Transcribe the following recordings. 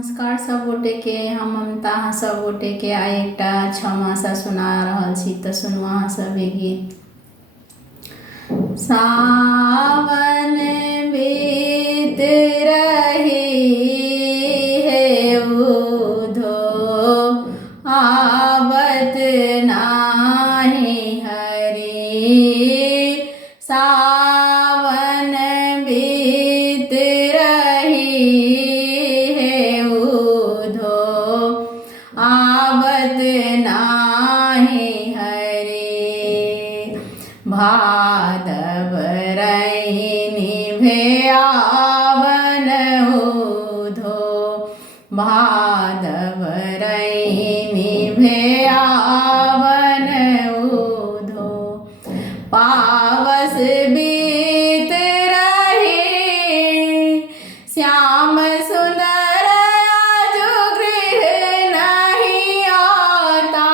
नमस्कार सब गोटे के। हम ममता अहाँ सब गोटे के आइ एकटा क्षमा सा सुना रहल छी, तऽ सुनू अहाँ सब ई गीत। सावन बीत रही है उधो, आवत नाही हरी। सावन बीत रही है उधो, आवत नाही हरी। भादव रैनी भेयावन उधो, भादव रैनी भेयावन उधो। पावस बीत रही श्याम सुंदर आजो गृह नहीं आता।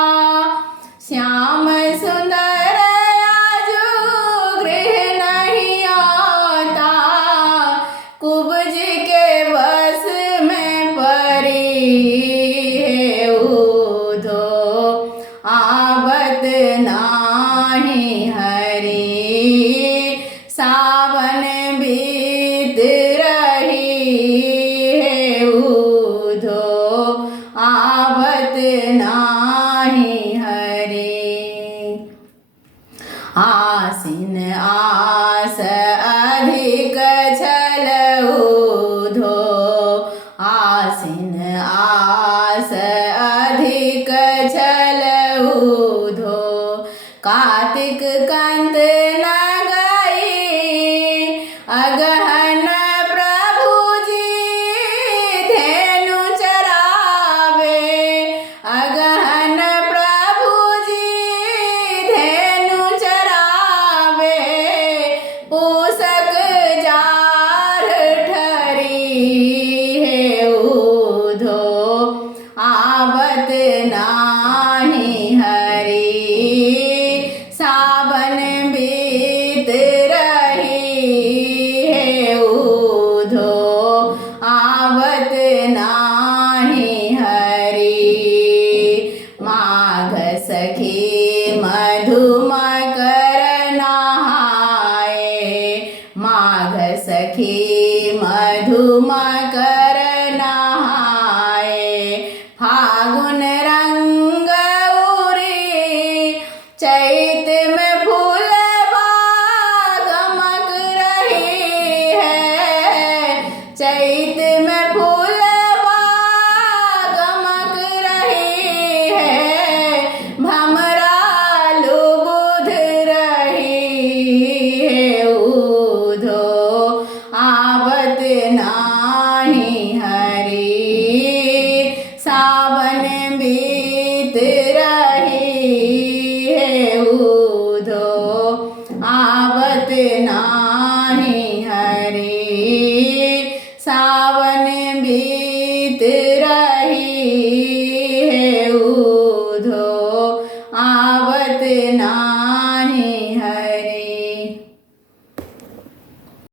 श्याम सुंदर आजो गृह नहीं आता। कुब्ज के बस में परी है उधो, आवत नाही हरी। सावन बीत रही है उधो, आवत नाही हरी। आसिन आस अधिक छल उधो, आसिन आस अधिक छल उधो। कार्तिक कंत न गई अगहन प्रभु जी, धेनु चरावे अगहन प्रभु जी, धेनु चरावे। पूसक जार ठरी है उधो, आवत नाही हरी। सावन बीत रही है उधो, आवत नाही हरी। माघ सखी मधुमकर नहाए, माघ सखी मधुमकर नहाए। फागुन रंग उरी चैत में फूल गमक रही है। चैत में फूल गमक रही है। भमरा लुबुध रही है उधो,